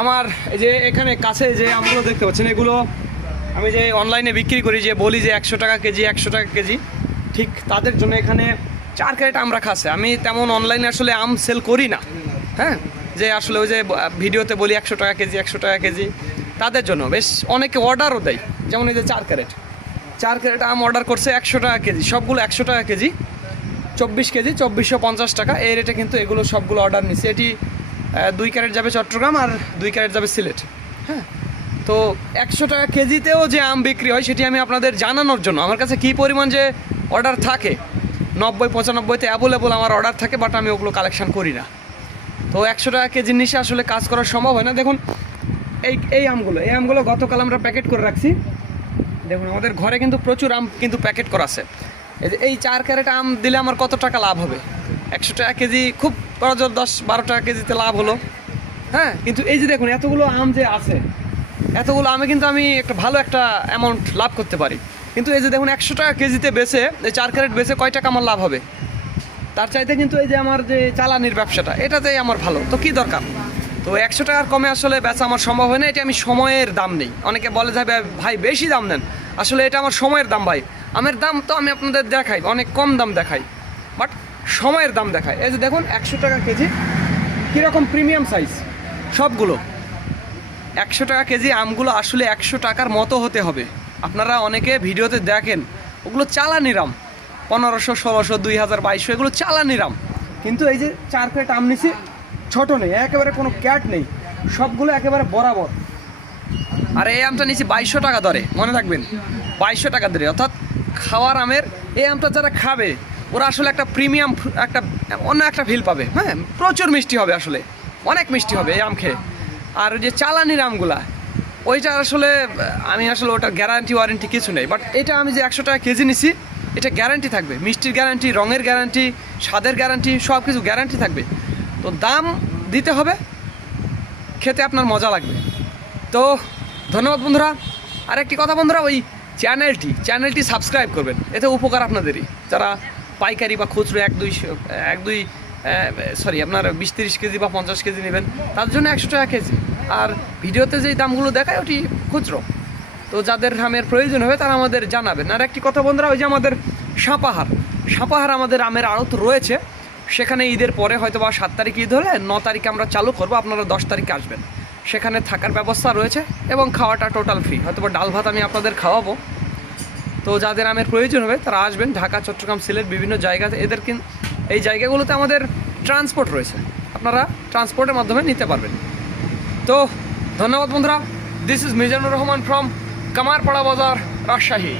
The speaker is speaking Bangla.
আমার যে এখানে কাছে যে আমগুলো দেখতে পাচ্ছেন, এগুলো আমি যে অনলাইনে বিক্রি করি, যে বলি যে একশো টাকা কেজি, একশো টাকা কেজি, ঠিক তাদের জন্য এখানে চার ক্যারেট আম রাখা আছে। আমি তেমন অনলাইনে আসলে আম সেল করি না হ্যাঁ? যে আসলে ওই যে ভিডিওতে বলি একশো টাকা কেজি, একশো টাকা কেজি, তাদের জন্য। বেশ অনেকে অর্ডারও দেয়, যেমন এই যে চার ক্যারেট। চার ক্যারেট আম অর্ডার করছে একশো টাকা কেজি, সবগুলো একশো টাকা কেজি, চব্বিশ কেজি, চব্বিশশো পঞ্চাশ টাকা। এই রেটে কিন্তু এগুলো সবগুলো অর্ডার নিচ্ছে। এটি দুই ক্যারেট যাবে চট্টগ্রাম আর দুই ক্যারেট যাবে সিলেট। হ্যাঁ? তো একশো টাকা কেজিতেও যে আম বিক্রি হয়, সেটি আমি আপনাদের জানানোর জন্য। আমার কাছে কী পরিমাণ যে অর্ডার থাকে, নব্বই পঁচানব্বইতে অ্যাভেলেবল আমার অর্ডার থাকে বাট আমি ওগুলো কালেকশন করি না। তো একশো টাকা কেজির নিচে আসলে কাজ করা সম্ভব হয় না। দেখুন, এই এই আমগুলো এই আমগুলো গতকাল আমরা প্যাকেট করে রাখছি। দেখুন, আমাদের ঘরে কিন্তু প্রচুর আম কিন্তু প্যাকেট করা আছে। এই চার ক্যারেট আম দিলে আমার কত টাকা লাভ হবে? একশো টাকা কেজি খুব জোর দশ বারো টাকা কেজিতে লাভ হলো। হ্যাঁ কিন্তু এই যে দেখুন, এতগুলো আম যে আছে, এতগুলো আমে কিন্তু আমি একটা ভালো একটা অ্যামাউন্ট লাভ করতে পারি। কিন্তু এই যে দেখুন, একশো টাকা কেজিতে বেচে, এই চার ক্যারেট বেচে কয় টাকা আমার লাভ হবে? তার চাইতে কিন্তু এই যে আমার যে চালানির ব্যবসাটা, এটাতেই আমার ভালো। তো কি দরকার? তো একশো টাকার কমে আসলে বেচা আমার সম্ভব হয় না, এটা আমি সময়ের দাম নেই। অনেকে বলে যে ভাই- ভাই, বেশি দাম নেন। আসলে এটা আমার সময়ের দাম ভাই। আমের দাম তো আমি আপনাদের দেখাই, অনেক কম দাম দেখাই। বাট সময়ের দাম দেখায়। এই যে দেখুন, একশো টাকা কেজি, কীরকম প্রিমিয়াম সাইজ? সবগুলো। একশো টাকা কেজি আমগুলো আসলে একশো টাকার মতো হতে হবে। আপনারা অনেকে ভিডিওতে দেখেন, ওগুলো চালানির আম পনেরোশো, ষোলোশো, দুই হাজার, বাইশশো, এগুলো চালানির আম কিন্তু এই যে চার প্লেট আম নিছি, ছোট নেই, একেবারে কোনো ক্যাট নেই। সবগুলো একেবারে বরাবর। আর এই আমটা নিচে বাইশশো টাকা দরে, মনে রাখবেন। বাইশশো টাকা দরে, অর্থাৎ খাওয়ার আমের, এই আমটা যারা খাবে ওরা আসলে একটা প্রিমিয়াম একটা, অন্য একটা ফিল পাবে। হ্যাঁ প্রচুর মিষ্টি হবে আসলে। অনেক মিষ্টি হবে এই আম খেয়ে। আর যে চালানির আমগুলা, ওইটা আসলে, আমি আসলে ওটার গ্যারান্টি ওয়ারেন্টি কিছু নেই। বাট এটা আমি যে একশো টাকা কেজি নিছি, এটা গ্যারান্টি থাকবে। মিষ্টির গ্যারান্টি রঙের গ্যারান্টি স্বাদের গ্যারান্টি সব কিছু গ্যারান্টি থাকবে। তো দাম দিতে হবে, খেতে আপনার মজা লাগবে। তো ধন্যবাদ বন্ধুরা। আর একটি কথা বন্ধুরা, ওই চ্যানেলটি চ্যানেলটি সাবস্ক্রাইব করবেন। এতে উপকার আপনাদেরই। যারা পাইকারি বা খুচরো এক দুই এক দুই সরি, আপনার বিশ তিরিশ কেজি বা পঞ্চাশ কেজি নেবেন, তার জন্য একশো টাকা কেজি। আর ভিডিওতে যেই দামগুলো দেখায়, ওটি খুচরো। তো যাদের আমের প্রয়োজন হবে, তারা আমাদের জানাবেন। আর একটি কথা বন্ধুরা, ওই যে আমাদের সাপাহার। সাপাহার আমাদের আমের আড়ত রয়েছে। সেখানে ঈদের পরে হয়তো বা সাত তারিখ ঈদ হলে, ন তারিখে আমরা চালু করব, আপনারা দশ তারিখে আসবেন। সেখানে থাকার ব্যবস্থা রয়েছে এবং খাওয়াটা টোটাল ফ্রি হয়তো বা ডাল ভাত আমি আপনাদের খাওয়াবো। তো যাদের আমের প্রয়োজন হবে, তারা আসবেন ঢাকা, চট্টগ্রাম, সিলেট, বিভিন্ন জায়গাতে। এদের এই জায়গাগুলোতে আমাদের ট্রান্সপোর্ট রয়েছে। আপনারা ট্রান্সপোর্টের মাধ্যমে নিতে পারবেন। তো ধন্যবাদ বন্ধুরা। This is Mizanur Rahman from Kamarpara Bazar, Rajshahi.